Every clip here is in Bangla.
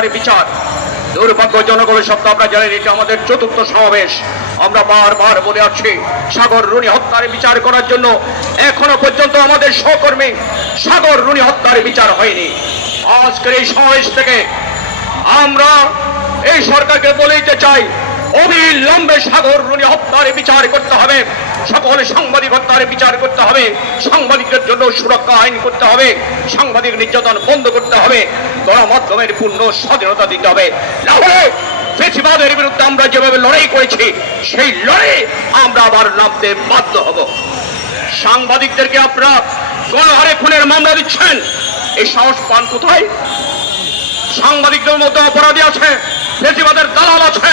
হত্যার বিচার। দুর্ভাগ্যজনক হবে সত্য আপনারা জানেন এটা আমাদের চতুর্থ সমাবেশ। আমরা বারবার বলে আসছি, সাগর রুনি হত্যার বিচার করার জন্য এখনও পর্যন্ত আমাদের সহকর্মী সাগর রুনি হত্যার বিচার হয়নি। আজকের এই সমাবেশ থেকে আমরা এই সরকারকে বলে দিতে চাই, অবিলম্বে সাগর রুনি হত্যার বিচার করতে হবে। সকল সাংবাদিক হত্যার বিচার করতে হবে। সাংবাদিকদের জন্য সুরক্ষা আইন করতে হবে। সাংবাদিক নির্যাতন বন্ধ করতে হবে। গণমাধ্যমের পূর্ণ স্বাধীনতা দিতে হবে। ফেসিবাদের বিরুদ্ধে আমরা যেভাবে লড়াই করেছি, সেই লড়াই আমরা আবার নামতে বাধ্য হব। সাংবাদিকদেরকে আপনারা গণহারে খুনের মামলা দিচ্ছেন। এই সাহস পান কোথায়? সাংবাদিকদের মধ্যে অপরাধী আছে, ফেসিবাদের দালাল আছে,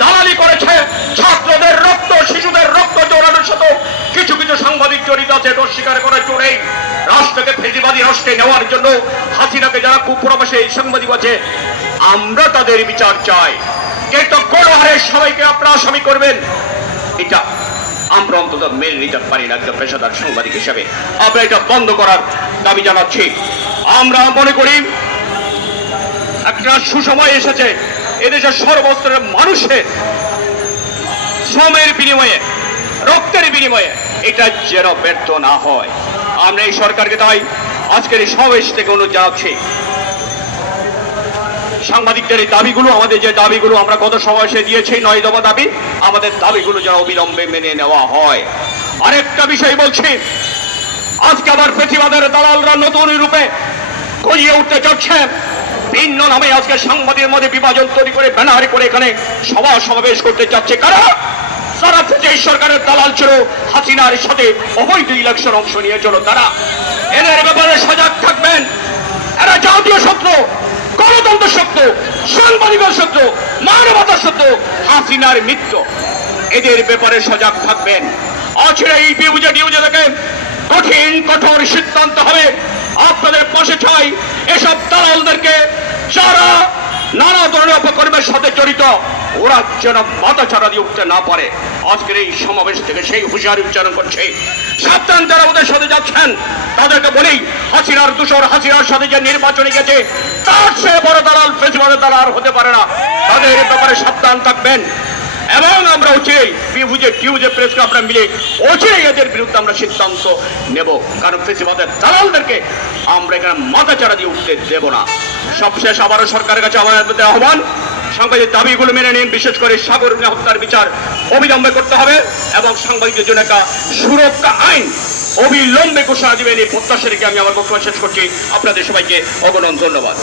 দালালি করেছে ছাত্রদের রক্ত শিশুদের রক্ত জোরানোর সাথে কিছু কিছু সাংবাদিক জড়িত আছে অস্বীকার করা চোরেই রাষ্ট্রকে ফেসিবাদী রাষ্ট্রে নেওয়ার জন্য হাসিনাকে যারা কুপ্রবাসে এই সাংবাদিক আছে আমরা তাদের বিচার চাই। কিন্তু গণহারে সবাইকে আপনারা আসামি করবেন? এটা আমরা অন্তত মেনে নিতে পারি না একজন পেশাদার সাংবাদিক হিসাবে। আমরা এটা বন্ধ করার দাবি জানাচ্ছি। আমরা মনে করি, একটা সুসময় এসেছে। এদেশের সর্বস্তরের মানুষের শ্রমের বিনিময়ে রক্তের বিনিময়ে। এটা যেন ব্যর্থ না হয়। আমরা এই সরকারকে তাই আজকের এই সমাবেশ থেকে অনুরোধ জানাচ্ছি। সাংবাদিকদের এই দাবিগুলো, আমাদের যে দাবিগুলো আমরা গত সমাবেশে দিয়েছি, নয় দফা দাবি, আমাদের দাবিগুলো যেন অবিলম্বে মেনে নেওয়া হয়। আরেকটা বিষয় বলছি, আজকে আবার প্রতিবাদের দালালরা নতুন রূপে গড়িয়ে উঠতে চাচ্ছে ভিন্ন নামে আজকে সাংবাদিকের মধ্যে বিভাজন তৈরি করে, ব্যানার করে এখানে সভা সমাবেশ করতে চাচ্ছে কারা? যারা যে সরকারের দালাল ছিল হাসিনার সাথে অবৈধ ইলেকশন অংশ নিয়েছিল তারা এদের ব্যাপারে সজাগ থাকবেন। এরা জাতীয় শত্রু, গণতন্ত্র শত্রু সাংবাদিকের শত্রু, মানবতার শত্রু, হাসিনার মিত্র। এদের ব্যাপারে সজাগ থাকবেন। অচিরে এই বিউজে নিউজে দেখেন কঠিন, কঠোর সিদ্ধান্ত হবে। আপনাদের পাশে চাই এসব দালালদেরকে ধরনের সাথে জড়িত। ওরা যেন মাথা ছাড়া দিয়ে উঠতে না পারে। আজকের এই সমাবেশ থেকে সেই হুঁশিয়ারি উচ্চারণ করছে। সাবধান যারা ওদের সাথে যাচ্ছেন, তাদেরকে বলি, হাসিনার দূষর হাসিনার সাথে যে নির্বাচনে গেছে তার সে বড় দালাল ফেসিবাদের দালাল হতে পারে না। তাদের ব্যাপারে সাবধান থাকবেন। এবং আমরা অচিরেই বিভুজে টিউজে প্রেস আমরা মিলে অচিরেই এদের বিরুদ্ধে আমরা সিদ্ধান্ত নেব। কারণ ফেসিবাদের দালালদেরকে আমরা এখানে মাথা চাড়া দিয়ে উঠতে দেব না। সবশেষ আবারও সরকারের কাছে আমাদের আহ্বান সাংবাদিক দাবিগুলো মেনে নিন, বিশেষ করে সাগর হত্যার বিচার অবিলম্বে করতে হবে এবং সাংবাদিকদের জন্য একটা সুরক্ষা আইন অবিলম্বে ঘোষণা দিবেন এই প্রত্যাশা রেখে আমি আমার বক্তব্য শেষ করছি। আপনাদের সবাইকে অগণন ধন্যবাদ।